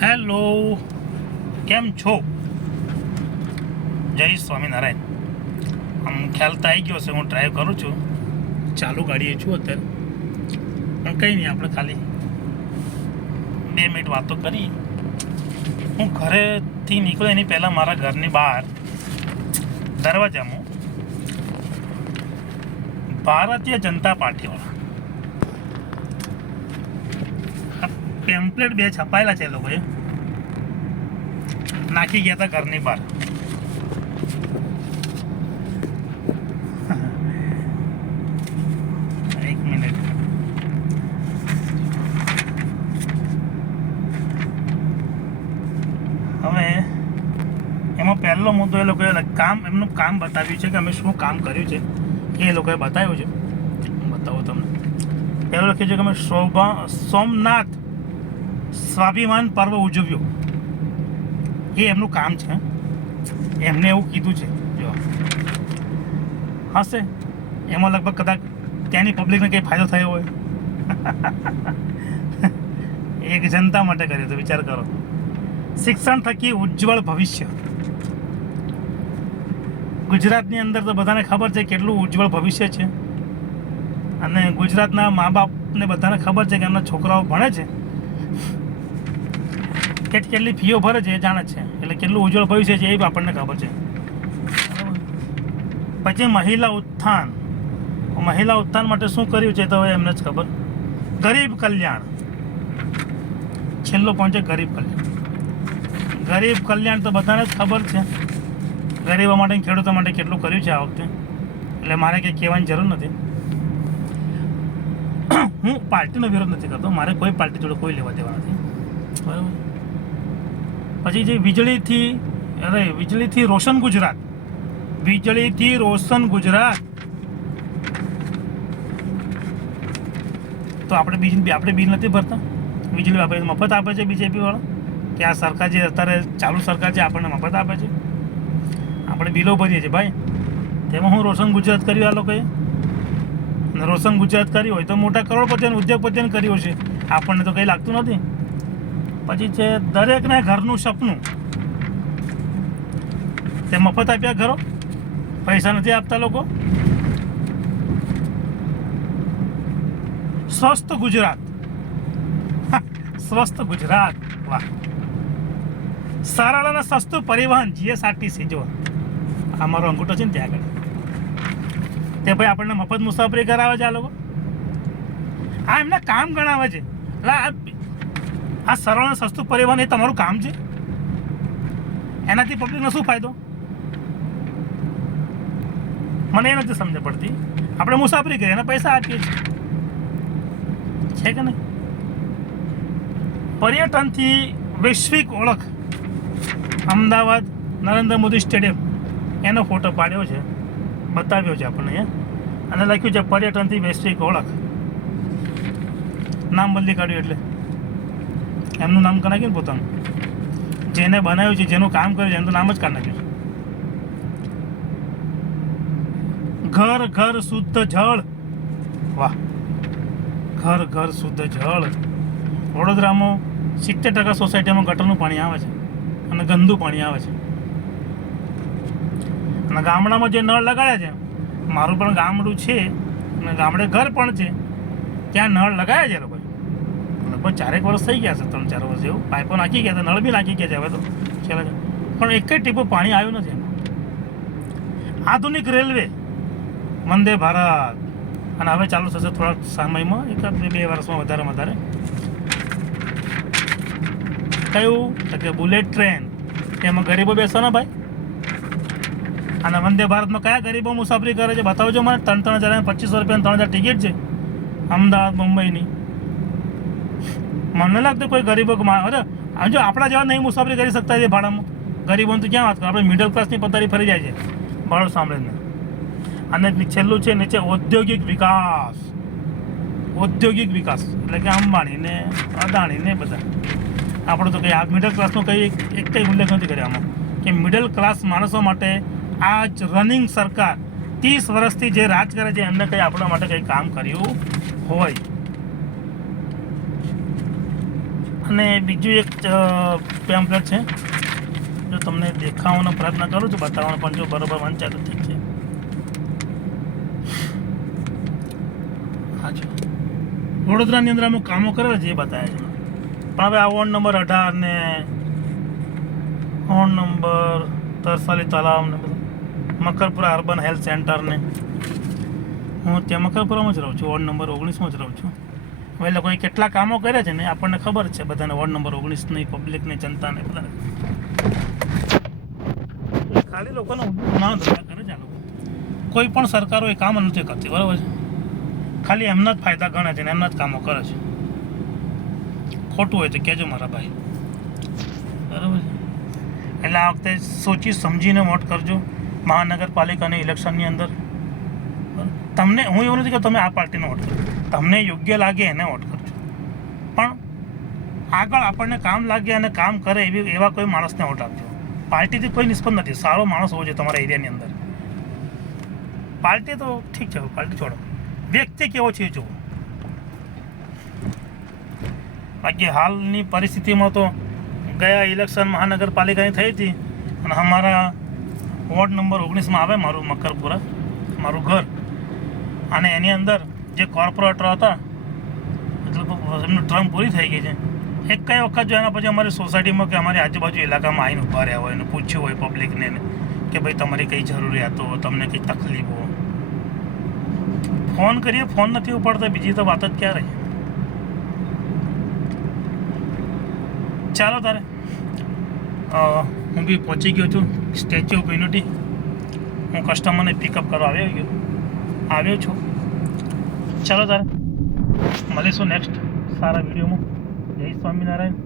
Hello, કેમ છો? જય સ્વામિનારાયણ. આમ ખ્યાલ તો આવી ગયો છે, હું ડ્રાઈવ કરું છું, ચાલુ ગાડીએ છું અત્યારે, પણ કંઈ નહીં, આપણે ખાલી 2 મિનિટ વાતો કરી. હું ઘરેથી નીકળ્યો એની પહેલાં મારા ઘરની બહાર દરવાજામાં ભારતીય જનતા પાર્ટીવાળા પેમ્પલેટ 2 છપાયેલા છે, એ લોકોએ નાખી ગયા હતા ઘરની બહાર. એક મિનિટ, હવે એમાં પહેલો મુદ્દો એ લોકોએ એમનું કામ બતાવ્યું છે કે અમે શું કામ કર્યું છે એ લોકોએ બતાવ્યું છે. બતાવો તમને. પહેલું લખ્યું છે કે અમે સોમનાથ સ્વાભિમાન પર્વ ઉજવ્યો. એ એમનું કામ છે, એમને એવું કીધું છે. જો હશે એમાં લગભગ કદાચ ત્યાંની પબ્લિકને કંઈ ફાયદો થયો હોય. એક જનતા માટે કર્યો તો વિચાર કરો. શિક્ષણ થકી ઉજ્જવળ ભવિષ્ય. ગુજરાતની અંદર તો બધાને ખબર છે કેટલું ઉજ્જવળ ભવિષ્ય છે, અને ગુજરાતના મા બાપને બધાને ખબર છે કે એમના છોકરાઓ ભણે છે, કેટલી ફીઓ ભરે છે એ જાણે છે, એટલે કેટલું ઉજ્જવળ ભવિષ્ય છે એ આપણને ખબર છે. પછી મહિલા ઉત્થાન માટે શું કર્યું છે તો એમને જ ખબર. ગરીબ કલ્યાણ, છેલ્લો પોઈન્ટ છે ગરીબ કલ્યાણ. ગરીબ કલ્યાણ તો બધાને જ ખબર છે, ગરીબો માટે ખેડૂતો માટે કેટલું કર્યું છે આ વખતે, એટલે મારે કંઈ કહેવાની જરૂર નથી. હું પાર્ટીનો વિરોધ નથી કરતો, મારે કોઈ પાર્ટી જોડે કોઈ લેવા દેવા નથી, બરાબર. પછી જે વીજળીથી રોશન ગુજરાત, વીજળીથી રોશન ગુજરાત, તો આપણે બિલ નથી ભરતા. વીજળી આપણે મફત આપે છે બીજેપી વાળા, કે આ સરકાર જે અત્યારે ચાલુ સરકાર છે આપણને મફત આપે છે, આપણે બિલો ભરીએ છીએ ભાઈ. તેમાં હું રોશન ગુજરાત કર્યું આ લોકોએ, રોશન ગુજરાત કર્યું હોય તો મોટા કરોડપતિ અને ઉદ્યોગપતિને કર્યું છે, આપણને તો કંઈ લાગતું નથી. પછી છે દરેકને ઘરનું સપનું, તે મફત આપ્યા ઘરો, પૈસા નથી આપતા લોકો. સ્વસ્થ ગુજરાત, વાહ. સરળ અને સસ્તું પરિવહન, GSRTC. જો આ મારો અંગૂઠો છે ને ત્યાં આગળ, તે ભાઈ આપણને મફત મુસાફરી કરાવે છે આ લોકો. આ એમના કામ ગણાવે છે. એટલે આ સરળ અને સસ્તું પરિવહન એ તમારું કામ છે, એનાથી પબ્લિકનો શું ફાયદો મને એ નથી સમજ પડતી. આપણે મુસાફરી કરીએ અને પૈસા આપીએ છીએ, છે કે નહીં? પર્યટનથી વૈશ્વિક ઓળખ, અમદાવાદ નરેન્દ્ર મોદી સ્ટેડિયમ, એનો ફોટો પાડ્યો છે, બતાવ્યો છે આપણને, અને લખ્યું છે પર્યટનથી વૈશ્વિક ઓળખ. નામ બદલી કાઢ્યું એટલે એમનું નામ કરી નાખ્યું ને પોતાનું. જેને બનાવ્યું છે, જેનું કામ કર્યું છે, એનું નામ જ કાઢી નાખ્યું છે. ઘર શુદ્ધ જળ, વાહ. ઘર શુદ્ધ જળ. વડોદરામાં 70% સોસાયટીમાં ગટરનું પાણી આવે છે અને ગંદુ પાણી આવે છે. અને ગામડામાં જે નળ લગાડ્યા છે, મારું પણ ગામડું છે અને ગામડે ઘર પણ છે, ત્યાં નળ લગાવ્યા છે લોકોએ. લગભગ 4 વર્ષ થઈ ગયા છે, 3-4 વર્ષ એવું. પાઇપો નાખી ગયા, નળ બી નાખી ગયા છે હવે તો છેલ્લા, પણ એક જ ટીપું પાણી આવ્યું નથી એમાં. આધુનિક રેલવે, વંદે ભારત, અને હવે ચાલુ થશે થોડાક સમયમાં, 1-2 વર્ષમાં વધારે. કયું તો કે બુલેટ ટ્રેન, એમાં ગરીબો બેસો ને ભાઈ. અને વંદે ભારતમાં કયા ગરીબો મુસાફરી કરે છે બતાવજો મને. 3-3 હજાર, 2500 રૂપિયા 3,000 ટિકિટ છે અમદાવાદ મુંબઈની. મને લાગતું કોઈ ગરીબો જો આપણા જેવા નહીં મુસાફરી કરી શકતા છે ભાડામાં. ગરીબોને તો ક્યાં વાત કરો, આપણે મિડલ ક્લાસની પથારી ફરી જાય છે ભાડું સાંભળીને. અને છેલ્લું છે નીચે ઔદ્યોગિક વિકાસ, એટલે કે અંબાણી ને અદાણી ને બધા. આપણે તો કંઈ આ મિડલ ક્લાસનો કંઈ ઉલ્લેખ નથી કર્યો આમાં, કે મિડલ ક્લાસ માણસો માટે આ જ રનિંગ સરકાર 30 વર્ષથી જે રાજ કરે છે એમને કંઈ આપણા માટે કંઈ કામ કર્યું હોય. અને બીજું એક પેમ્પલેટ છે, જો તમને દેખાવાનો પ્રયત્ન કરું છું બતાવવાનો, પણ જો બરોબર વંચાય તો ઠીક છે. હા જો વડોદરાની અંદર અમુક કામો કરેલા છે એ બતાવે છે. પણ હવે આ વોર્ડ નંબર 18 ને વોર્ડ નંબર 43 તલાવ ને બધું, મકરપુરા અર્બન હેલ્થ સેન્ટર ને, હું ત્યાં મકરપુરામાં જ રહું છું, વોર્ડ નંબર 19માં જ રહું છું. હવે એ લોકોએ કેટલા કામો કર્યા છે ને આપણને ખબર છે બધાને, વોર્ડ નંબર 19ની પબ્લિકની, જનતાને બધાને. ખાલી લોકોને ના ધંધા કરે છે આ લોકો. કોઈ પણ સરકારો એ કામ નથી કરતી, બરાબર છે. ખાલી એમના જ ફાયદા ગણે છે ને એમના જ કામો કરે છે. ખોટું હોય તો કહેજો મારા ભાઈ, બરાબર છે. એટલે આ વખતે સોચી સમજીને વોટ કરજો મહાનગરપાલિકાની ઇલેક્શનની અંદર. તમને હું એવું નથી કે તમે આ પાર્ટીને વોટ કરજો, તમને યોગ્ય લાગે એને વોટ કરજો, પણ આગળ આપણને કામ લાગે અને કામ કરે એવા કોઈ માણસને વોટ આપજો. પાર્ટીથી કોઈ નિષ્પન્ન નથી, સારો માણસ હોવો જોઈએ તમારા એરિયાની અંદર. પાર્ટી તો ઠીક છે, પાર્ટી છોડો, વ્યક્તિ કેવો છે એ જુઓ. બાકી હાલની પરિસ્થિતિમાં તો ગયા ઇલેક્શન મહાનગરપાલિકાની થઈ હતી અને અમારા વોર્ડ નંબર 19માં આવે મારું મકરપુરા, મારું ઘર, અને એની અંદર જે કોર્પોરેટર હતા મતલબ એમનું ટર્મ પૂરી થઈ ગઈ છે. એક કઈ વખત જો એના પછી અમારી સોસાયટીમાં કે અમારી આજુબાજુ ઇલાકામાં આવીને ઊભા રહ્યા હોય અને પૂછ્યું હોય પબ્લિકને કે ભાઈ તમારી કઈ જરૂરિયાતો, તમને કઈ તકલીફો, ફોન કરીએ ફોન નથી ઉપાડતા, બીજી તો વાત જ ક્યાં રહી. ચાલો તારે હું બી પહોંચી ગયો છું સ્ટેચ્યુ ઓફ યુનિટી. હું કસ્ટમરને પિકઅપ કરવા આવ્યો છું. ચાલો તારે મળીશું નેક્સ્ટ સારા વિડીયોમાં. જય સ્વામિનારાયણ.